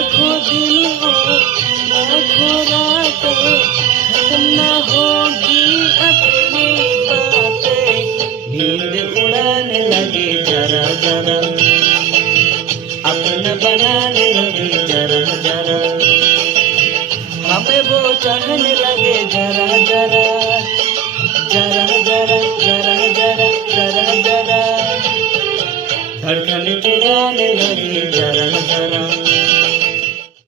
लाखों दिन हो लाखों रातें, खत्म ना होगी अपनी बातें। नींद उड़ाने लगे जरा जरा, अपना बनाने लगे जरा जरा, हमें वो चाहने लगे जरा जरा।